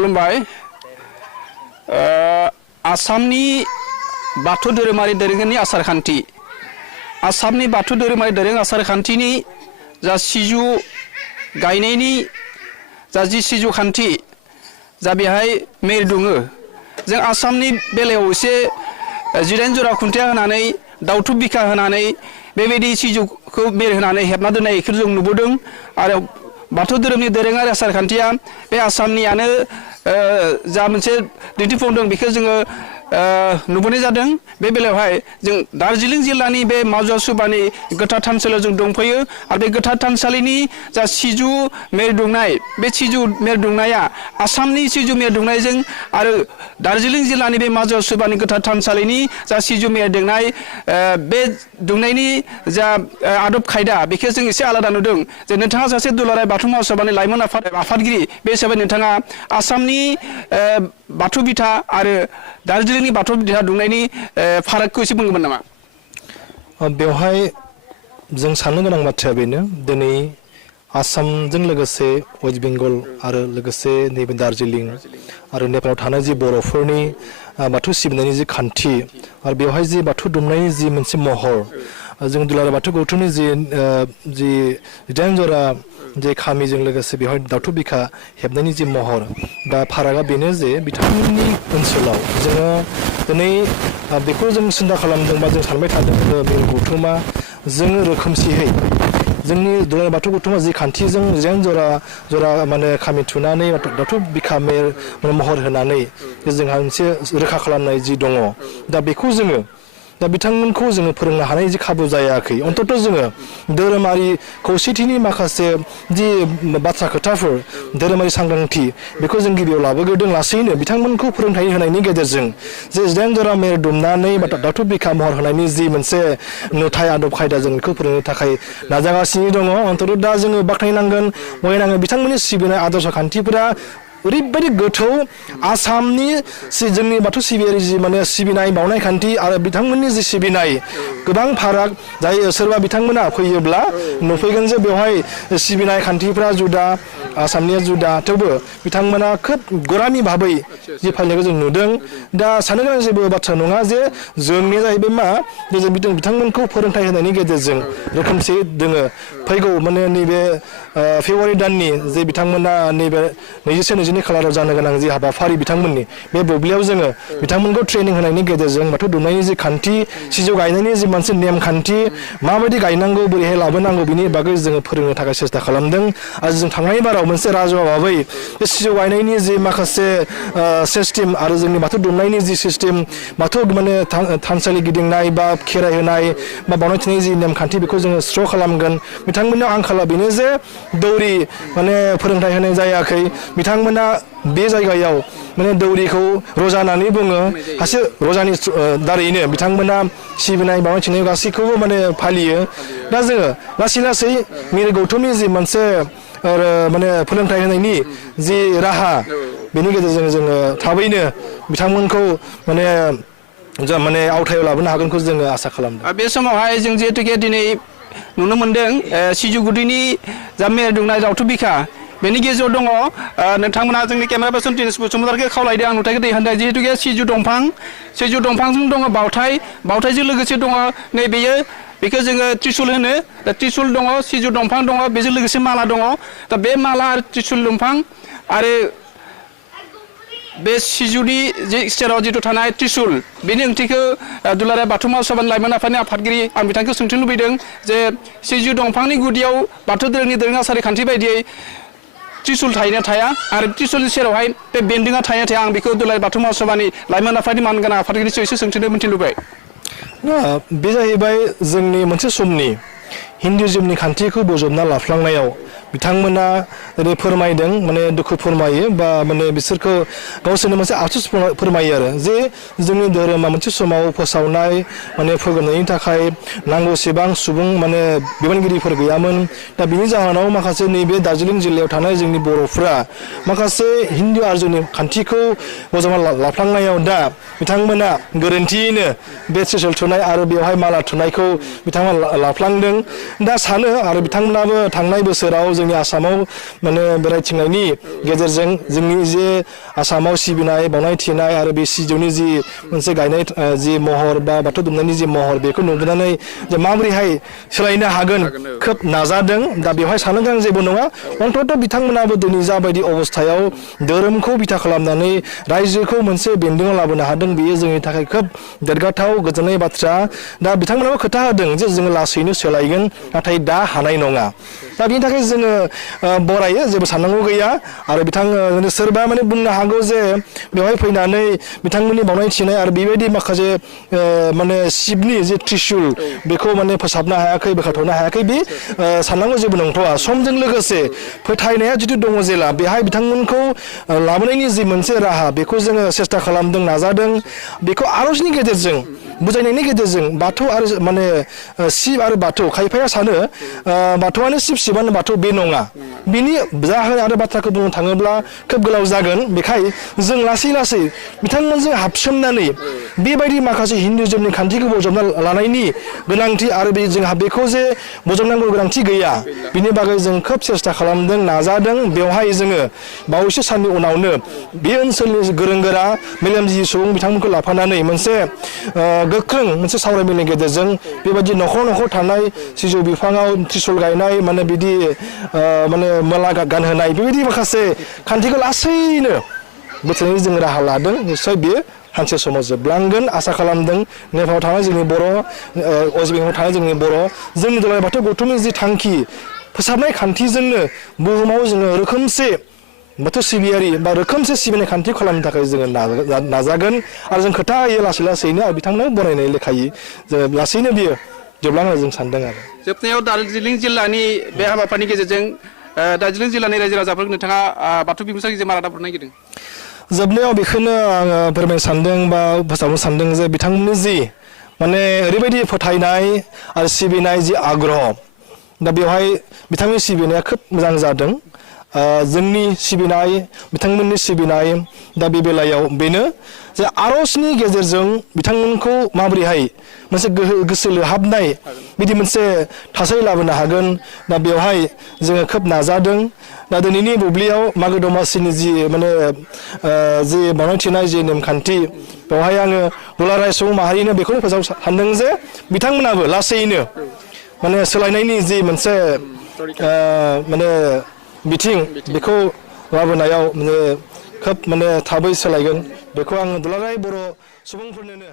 खुलुमबाय आसामनि बाथौ धोरोमारि दोरोङारि आसारखान्थि आसामनि बाथौ धोरोमारि दोरों आसारखान्थिनि जा सिजु गायनायनि जा जि सिजु खान्थि जा बेहाय मेर दङ जों आसामनि बेलायाव एसे 18 जरा खुन्थिया होनानै दाउथु बिखा होनानै बेबायदि सिजुखौ मेर होनानै हेबना दोननायखौ जों नुबोदों आरो बाथौ धोरोमनि दोरोङारि आसारखान्थिया बे आसामनियानो जा मोनसे दिन्थिफुंदों बेखौ जोङो नुबोनाय जादों बे बेलायावहाय जों दार्जिलिं जिल्लानि बे माजुवा सुबानि गोथार थानसालियाव जों दंफैयो आरो बे गोथार थानसालिनि जा सिजु मेर दुंनाय बे सिजु मेर दुंनाया आसामनि सिजु मेर दुंनायजों आरो दार्जिलिं जिल्लानि बे माजुवा सुबानि गोथार थानसालिनि जा सिजु मेर दुंनाय बे दुंनायनि जा आदब खायदा बेखौ जों एसे आलादा नुदों जे नोंथाङा सासे दुलाराय बाथौ महासभानि लाइमोन आफादगिरि बे हिसाबै नोंथाङा आसामनि बाथौ बिथा आरो दार्जिलिंनि बाथौ बिथा दुंनायनि फारागखौ एसे बुंगोन नामा बेवहाय जों साननो गोनां बाथ्राया बेनो दिनै आसामजों लोगोसे वेस्ट बेंगल आरो लोगोसे नैबे दार्जिलिं आरो नेपालाव थानाय जि बर'फोरनि बाथौ सिबिनायनि जि खान्थि आरो बेवहाय जि बाथौ दुमनायनि जि मोनसे महर जों दुलाराय बाथौ गौथुमनि जि 18 जरा जे खामिजों लोगोसे बेवहाय दाउथु बिखा हेबनायनि जि महर दा फारागा बेनो जे बिथांमोननि ओनसोलाव जोङो दिनै बेखौ जों सिन्था खालामदों बा जों सानबाय थादों बे गौथुमा जोङो रोखोमसेयै जोंनि दुलाराय बाथौ गौथुमा जि खान्थिजों 18 जरा माने खामि थुनानै दाउथु बिखा महर होनानै जोंहा मोनसे रोखा खालामनाय जि दङ दा बेखौ जोङो दा बिथांमोनखौ जोङो फोरोंनो हानाय जि खाबु जायाखै अन्तत जोङो धोरोमारि खौसेथिनि माखासे जि बाथ्रा खोथाफोर धोरोमारि सांग्रांथि बेखौ जों गिबियाव लाबोग्रोदों लासैनो बिथांमोनखौ फोरोंथाय होनायनि गेजेरजों जे 18 जरा मेर दुमनानै बा दाउथु बिखा महर होनायनि जि मोनसे नुथाय आदब खायदा जों बेखौ फोरोंनो थाखाय नाजागासिनो दङ अन्तत दा जोङो बाख्नायनांगोन बयनाङो बिथांमोननि सिबिनाय आदर्श खान्थिफोरा ओरैबायदि गोथौ आसामनि जोंनि बाथौ सिबियारि जि माने सिबिनाय बावनाय खान्थि आरो बिथांमोननि जि सिबिनाय गोबां फाराग जायो सोरबा बिथांमोना फैयोब्ला नुफैगोन जे बेवहाय सिबिनाय खान्थिफ्रा जुदा आसामनिया जुदा थेवबो बिथांमोना खोब गरामि भाबै जि फालिनायखौ जों नुदों दा साननो गोनां जेबो बाथ्रा नङा जे जोंनि जाहैबाय मा जों बिथांमोनखौ फोरोंथाय होनायनि गेजेरजों रोखोमसे दोङो फैगौ माने नैबे फेब्रुवारि दाननि जे बिथांमोना नैबे 22 खालाराव जानो गोनां जि हाबाफारि बिथांमोननि बे बुब्लियाव जोङो बिथांमोनखौ ट्रेनिं होनायनि गेजेरजों बाथौ दुमनायनि जि खान्थि सिजौ गायनायनि जि मोनसे नेम खान्थि माबायदि गायनांगौ बोरैहाय लाबोनांगौ बिनि बागै जोङो फोरोंनो थाखाय सेस्था खालामदों आरो जों थांनाय बाराव मोनसे राजुवा भाबै बे सिजौ गायनायनि जि माखासे सिस्टेम आरो जोंनि बाथौ दुमनायनि जि सिस्टेम बाथौ माने थानसालि गिदिंनाय बा खेराइ होनाय बा बावनाय थिनायनि जि नेमखान्थि बेखौ जोङो स्र' खालामगोन बिथांमोननाव आंखाला बेनो जे दौरि माने फोरोंथाय होनाय जायाखै बिथांमोना बे जायगायाव माने दौरिखौ रजा होननानै बुङो सासे रजानि दारैनो बिथांमोना सिबिनाय बावनाय थिनाय गासैखौबो माने फालियो दा जोङो लासै लासै मिर गौथुमनि जि मोनसे माने फोरोंथाय होनायनि जि राहा बेनि गेजेरजों जोङो थाबैनो बिथांमोनखौ माने आवथायाव लाबोनो हागोनखौ जोङो आसा खालामदों बे समावहाय जों जिहेतुके दिनै नुनो मोनदों सिजुगुदिनि जा मेर दुंनाय दाउथु बिखा बेनि गेजेराव दङ नोंथांमोना जोंनि केमेरा पार्सन दिनेश बसुमतारीखौ खावलायदों आं नुथायखौ दैखांदों जिहेतुके सिजु दंफांजों दङ बावथायजों लोगोसे दङ नैबेयो बेखौ जोङो त्रिशुल होनो दा त्रिशुल दङ सिजु दंफां दङ बेजों लोगोसे माला दङ दा बे माला आरो त्रिशुल दंफां आरो बे सिजुनि जे स्टेराव जिथु थानाय त्रिशुल बेनि ओंथिखौ दुलाराय बाथौ महासभानि लाइमोन आफादनि आफादगिरि आं बिथांखौ सोंथिनो लुबैदों जे सिजु दंफांनि गुदियाव बाथौ धोरोमनि दोरोङारि खान्थि बायदियै त्रिशुल थायोना थाया आरो त्रिशुलनि सेरावहाय बे बेन्दोंआ थायोना थाया आं बेखौ दुलाराय बाथौ महासभानि लाइमोन आफादनि मानगोनां आफादगिरिखौ एसे सोंथिनो मोनथिनो लुबैबाय बे जाहैबाय जोंनि मोनसे समनि हिन्दुइज्मनि खान्थिखौ बोजबना लाफ्लांनायाव बिथांमोना ओरै फोरमायदों माने दुखु फोरमायो बा माने बिसोरखौ गावसोरनो मोनसे आफसुस फोरमायो आरो जे जोंनि धोरोमा मोनसे समाव फोसावनाय माने फोगोमनायनि थाखाय नांगौसेबां सुबुं माने बिबानगिरिफोर गैयामोन दा बिनि जाहोनाव माखासे नैबे दार्जिलिं जिल्लायाव थानाय जोंनि बर'फ्रा माखासे हिन्दु आर्यनि खान्थिखौ बोजबना लाफ्लांनायाव दा बिथांमोना गोरोन्थियैनो बे त्रिशुल थुनाय आरो बेवहाय माला थुनायखौ बिथांमोना लाफ्लांदों दा सानो आरो बिथांमोनाबो थांनाय बोसोराव जोंनि आसामाव माने बेरायथिंनायनि गेजेरजों जोंनि जे आसामाव सिबिनाय बावनाय थिनाय आरो बे सिजौनि जि मोनसे गायनाय जि महर बा बाथौ दुमनायनि जि महर बेखौ नुबोनानै जे माबोरैहाय सोलायनो हागोन खोब नाजादों दा बेवहाय साननो गोनां जेबो नङा अन्तत बिथांमोनाबो दिनै जाबायदि अबस्थायाव धोरोमखौ बिथा खालामनानै रायजोखौ मोनसे बेन्दोङाव लाबोनो हादों बेयो जोंनि थाखाय खोब देरगाथाव गोजोननाय बाथ्रा दा बिथांमोनाबो खोथा होदों जे जोङो लासैनो सोलायगोन नाथाय दा हानाय नङा दा बिनि थाखाय जोङो बरायो जेबो साननांगौ गैया आरो बिथां सोरबा माने बुंनो हागौ जे बेवहाय फैनानै बिथांमोननि बावनाय थिनाय आरो बेबायदि माखासे माने शिबनि जे त्रिशुल बेखौ माने फोसाबनो हायाखै बोखारथ'नो हायाखै बे साननांगौ जेबो नंथ'आ समजों लोगोसे फोथायनाया जुदि दङ जेला बेहाय बिथांमोनखौ लाबोनायनि जि मोनसे राहा बेखौ जोङो सेस्था खालामदों नाजादों बेखौ आर'जनि गेजेरजों बुजायनायनि गेजेरजों बाथौ आरो माने शिब आरो बाथौ खायफाया सानो बाथौआनो शिब शिबानो बाथौ बे नङा बिनि जाहोन आरो बाथ्राखौ बुंनो थाङोब्ला खोब गोलाव जागोन बेखाय जों लासै लासै बिथांमोनजों हाबसोमनानै बेबायदि माखासे हिन्दुइजमनि खान्थिखौ बजबना लानायनि गोनांथि आरो बे जोंहा बेखौ जे बजबनांगौ गोनांथि गैया बिनि बागै जों खोब सेस्था खालामदों नाजादों बेवहाय जोङो बावैसो साननि उनावनो बे ओनसोलनि गोरों गोरा मेलेमजिबि सुबुं बिथांमोनखौ लाफानानै मोनसे गोख्रों मोनसे सावरायमेलनि गेजेरजों बेबायदि न'खर न'खर थानाय सिजौ बिफाङाव त्रिशुल गायनाय माने बिदि माने माला गानहोनाय बेबायदि माखासे खान्थिखौ लासैनो बोथोरनि जों राहा लादों निस्सय बेयो सानसे समाव जोबलांगोन आसा खालामदों नेपालाव थानाय जोंनि बर' वेस्ट बेंगलाव थानाय जोंनि बर' जोंनि दुलाराय बाथौ गौथुमनि जि थांखि फोसाबनाय खान्थिजोंनो बुहुमाव जोङो रोखोमसे बाथौ सिबियारि बा रोखोमसे सिबिनाय खान्थि खालामनो थाखाय जोङो नाजागोन आरो जों खोथा होयो लासै लासैनो आरो बिथांमोन बरायनाय लेखायै जोङो लासैनो बियो जोबलाङो जों सानदों आरो जोबनायाव दार्जिलिं जिल्लानि बे हाबाफारिनि गेजेरजों दार्जिलिं जिल्लानि रायजो राजाफोरखौ नोंथाङा बाथौ बिबुंसार गेजेरजों मा रादाब हरनो नागिरदों जोबनायाव बेखौनो आङो फोरमायनो सानदों बा फोसाबनो सानदों जे बिथांमोननि जि माने ओरैबायदि फोथायनाय आरो सिबिनाय जि आग्रह दा बेवहाय बिथांमोननि सिबिनाया खोब मोजां जादों जोंनि सिबिनाय बिथांमोननि सिबिनाय दा बे बेलायाव बेनो जे आर'जनि गेजेरजों बिथांमोनखौ माबोरैहाय मोनसे गोसो लोहाबनाय बिदि मोनसे थासारि लाबोनो हागोन दा बेवहाय जोङो खोब नाजादों दा दिनैनि बुब्लियाव मागो दमासिनि जि माने जि बावनाय थिनाय जि नेमखान्थि बेवहाय आङो दुलाराय सुबुं माहारिनो बेखौनो फोसाव सानदों जे बिथांमोनाबो लासैनो माने सोलायनायनि जि मोनसे माने बिथिं बेखौ लाबोनायाव माने खोब माने थाबै सोलायगोन बेखौ आङो दुलाराय बर' सुबुंफोरनोनो